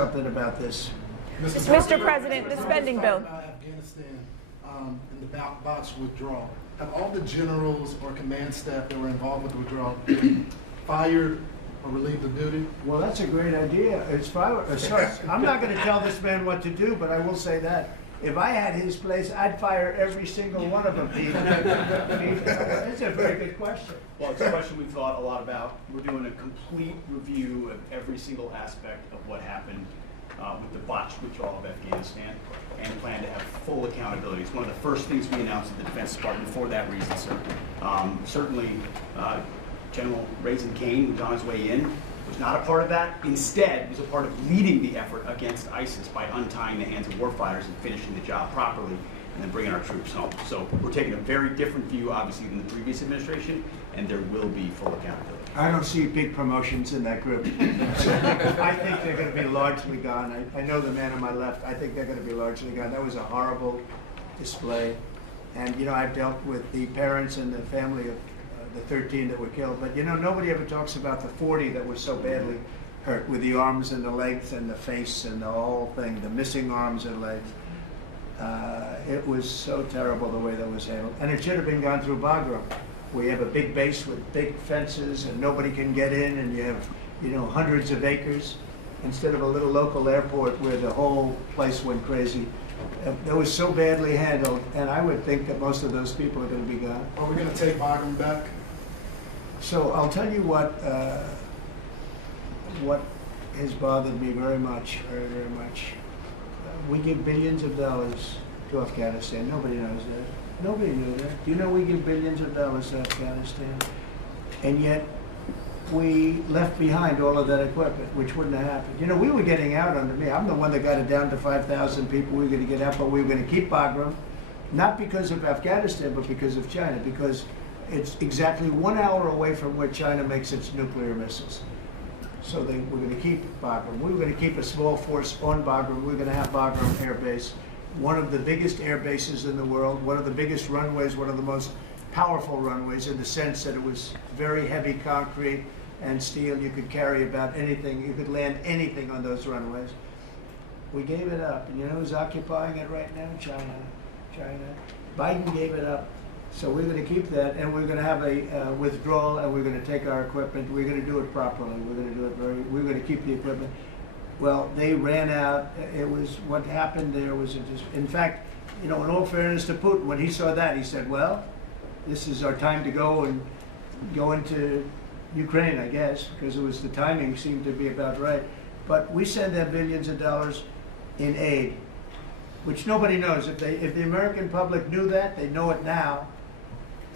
Something about this. Mr. President, the spending bill. Afghanistan and the Botched withdrawal. Have all the generals or command staff that were involved with the withdrawal been fired or relieved of duty? Well, that's a great idea. I'm not going to tell this man what to do, but I will say that. If I had his place, I'd fire every single one of them, Pete. That's a very good question. Well, it's a question we've thought a lot about. We're doing a complete review of every single aspect of what happened with the botched withdrawal of Afghanistan, and plan to have full accountability. It's one of the first things we announced at the Defense Department for that reason, sir. Certainly, General Raisin Kane, who's on his way in, was not a part of that. Instead, was a part of leading the effort against ISIS by untying the hands of warfighters and finishing the job properly, and then bringing our troops home. So we're taking a very different view, obviously, than the previous administration, and there will be full accountability. I don't see big promotions in that group. I think they're going to be largely gone. I know the man on my left. I think they're going to be largely gone. That was a horrible display. And, you know, I've dealt with the parents and the family of the 13 that were killed. But, you know, nobody ever talks about the 40 that were so badly hurt with the arms and the legs and the face and the whole thing, the missing arms and legs. It was so terrible the way that was handled. And it should have been gone through Bagram. We have a big base with big fences and nobody can get in, and you have, you know, hundreds of acres instead of a little local airport where the whole place went crazy. It was so badly handled, and I would think that most of those people are going to be gone. Are we going to take Bagram back? So I'll tell you what has bothered me very much, very much. We give billions of dollars to Afghanistan. Nobody knows that. Nobody knew that. Do you know we give billions of dollars to Afghanistan? And yet we left behind all of that equipment, which wouldn't have happened. You know, we were getting out under me. I'm the one that got it down to 5,000 people. We were going to get out, but we were going to keep Bagram, not because of Afghanistan, but because of China, because it's exactly 1 hour away from where China makes its nuclear missiles. So we're going to keep Bagram. We were going to keep a small force on Bagram. We were going to have Bagram Air Base, one of the biggest air bases in the world, one of the biggest runways, one of the most powerful runways in the sense that it was very heavy concrete and steel. You could carry about anything. You could land anything on those runways. We gave it up. And you know who's occupying it right now? China. Biden gave it up. So we're going to keep that, and we're going to have a withdrawal, and we're going to take our equipment. We're going to do it properly. We're going to do it we're going to keep the equipment. Well, they ran out. It was, what happened there was, in fact, you know, in all fairness to Putin, when he saw that, he said, well, this is our time to go into Ukraine, I guess, because it was, the timing seemed to be about right. But we send them billions of dollars in aid, which nobody knows. If the American public knew that, they know it now.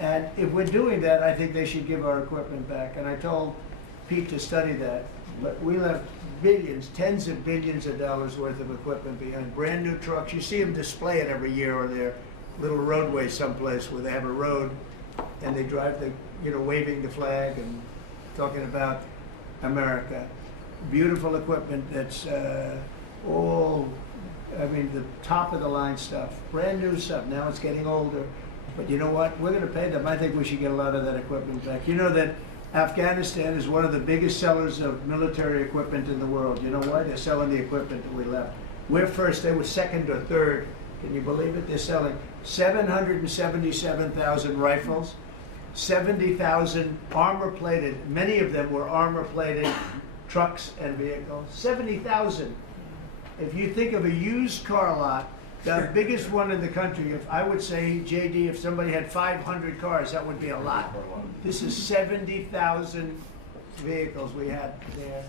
And if we're doing that, I think they should give our equipment back. And I told Pete to study that. But we left billions, tens of billions of dollars worth of equipment behind. Brand new trucks. You see them display it every year on their little roadway someplace where they have a road and they drive the, you know, waving the flag and talking about America. Beautiful equipment that's all, I mean, the top of the line stuff. Brand new stuff. Now it's getting older. But you know what? We're going to pay them. I think we should get a lot of that equipment back. You know that Afghanistan is one of the biggest sellers of military equipment in the world. You know why? They're selling the equipment that we left. We're first. They were second or third. Can you believe it? They're selling 777,000 rifles, 70,000 armor-plated. Many of them were armor-plated trucks and vehicles. 70,000. If you think of a used car lot, the biggest one in the country, if I would say, JD, if somebody had 500 cars, that would be a lot. This is 70,000 vehicles we had there,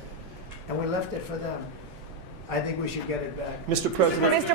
and we left it for them. I think we should get it back. Mr. President.